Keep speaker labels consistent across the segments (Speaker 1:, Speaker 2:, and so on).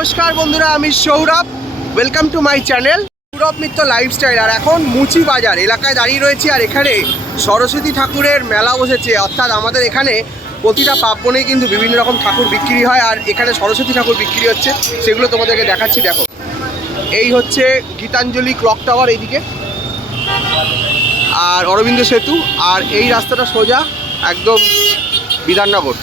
Speaker 1: নমস্কার বন্ধুরা, আমি Saurav. Welcome to my channel Saurav Mitra lifestyle আর এখন মুচি বাজার এলাকায় দাঁড়িয়ে রয়েছি, আর এখানে সরস্বতী ঠাকুরের মেলা বসেছে। অর্থাৎ আমাদের এখানে প্রতিটা পার্বণেই কিন্তু বিভিন্ন রকম ঠাকুর বিক্রি হয়, আর এখানে সরস্বতী ঠাকুর বিক্রি হচ্ছে। সেগুলো তোমাদেরকে দেখাচ্ছি, দেখো। এই হচ্ছে গীতাঞ্জলি ক্লক টাওয়ার এইদিকে। আর অরবিন্দ সেতু, আর এই রাস্তাটা সোজা একদম বিধাননগর।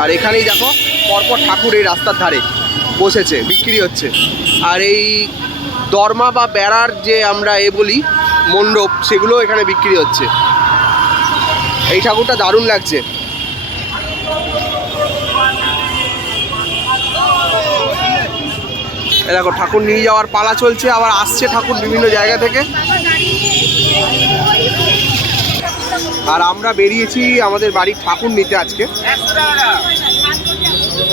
Speaker 1: আর এখানেই দেখো, পরপর ঠাকুর এই রাস্তার ধারে। বসেছে, বিক্রি হচ্ছে। আর এই দরমা বা বেড়ার যে আমরা এ বলি, মণ্ডপ, সেগুলো এখানে বিক্রি হচ্ছে। এই ঠাকুরটা দারুণ লাগছে। দেখো, ঠাকুর নিয়ে যাওয়ার পালা চলছে, আবার আসছে ঠাকুর বিভিন্ন জায়গা থেকে। আর আমরা বেরিয়েছি আমাদের বাড়ির ঠাকুর নিতে আজকে।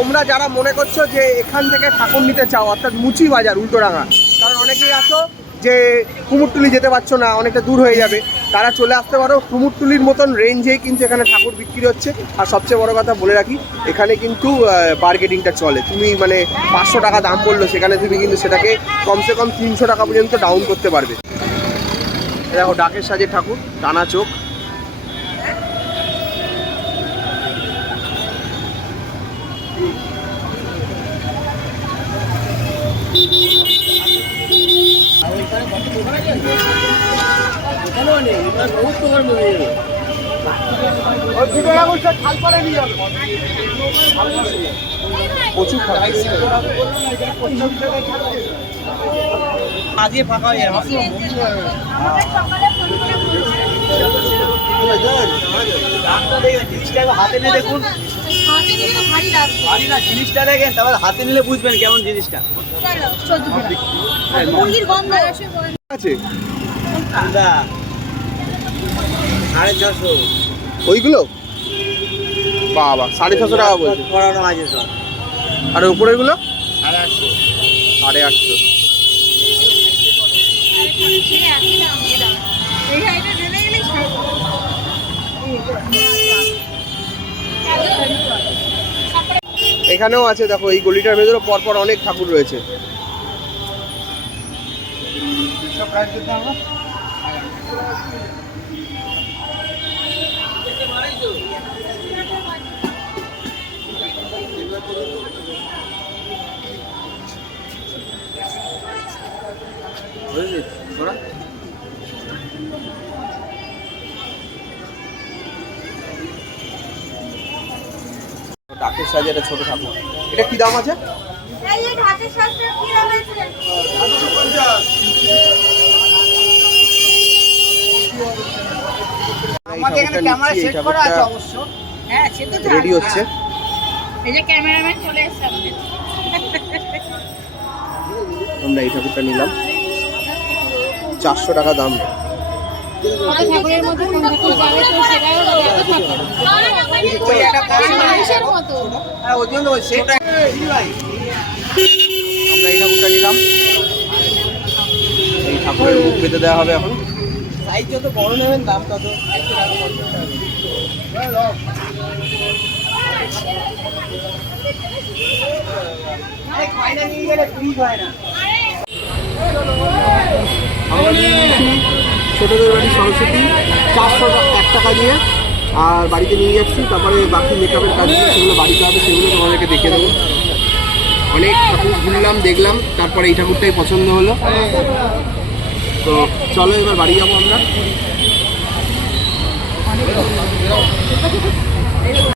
Speaker 1: তোমরা যারা মনে করছ যে এখান থেকে ঠাকুর নিতে চাও, অর্থাৎ মুচি বাজার উল্টোডাঙা কারণ অনেকেই আসো যে কুমুরটুলি যেতে পারছ না, অনেকটা দূর হয়ে যাবে, তারা চলে আসতে পারো। কুমুরটুলির মতন রেঞ্জেই কিন্তু এখানে ঠাকুর বিক্রি হচ্ছে। আর সবচেয়ে বড় কথা বলে রাখি, এখানে কিন্তু বার্গেটিংটা চলে। তুমি মানে পাঁচশো টাকা দাম বলল, সেখানে তুমি কিন্তু সেটাকে কমসে কম তিনশো টাকা পর্যন্ত ডাউন করতে পারবে। দেখো, ডাকের সাজে ঠাকুর টানা চোখ। প্রচুর
Speaker 2: আজকে ফাঁকা হয়ে যাবে জিনিসটা হাতে নিয়ে দেখুন।
Speaker 3: হাতে নিলে তো ভারী
Speaker 2: না জিনিসটা দেখেন তারপর হাতে নিলে বুঝবেন কেমন জিনিসটা।
Speaker 3: বলে
Speaker 1: আছে।
Speaker 2: সাড়ে ছশো।
Speaker 1: ওইগুলো? বাবা সাড়ে ছশো টাকা বলছে।
Speaker 2: করানো আছে সব।
Speaker 1: আর উপরেরগুলো
Speaker 2: সাড়ে আটশো।
Speaker 1: সাড়ে আটশো। এখানেও আছে দেখো এই গলিটার ভেতরে পরপর অনেক ঠাকুর রয়েছে।
Speaker 2: ওরা
Speaker 1: ডাকের সাজে একটা ছোট ঠাকুর। এটা কি দাম আছে?
Speaker 3: কি
Speaker 1: রেডি হচ্ছে।
Speaker 3: এই যে ক্যামেরাম্যান চলে এসেছে আমাদের।
Speaker 1: আমরা এই ঠাকুরটা নিলাম। চারশো টাকা দাম।
Speaker 2: হ্যাঁ
Speaker 1: আমরা এই ঠাকুরটা নিলাম। এই ঠাকুরের মুখ পেতে দেওয়া হবে এখন।
Speaker 2: সাইজ যত বড় নেবেন দাম তত টাকা
Speaker 1: ছোটদের বাড়ি সরস্বতী, চারশো এক টাকা দিয়ে। আর বাড়িতে নিয়ে যাচ্ছি, তারপরে বাকি মেকআপের কাজগুলো সেগুলো বাড়িতে হবে সেগুলো তোমাদেরকে দেখে দেবো। অনেক ঠাকুর ঘুরলাম, দেখলাম, তারপরে এই ঠাকুরটাই পছন্দ হলো। তো চলো এবার বাড়ি যাব আমরা।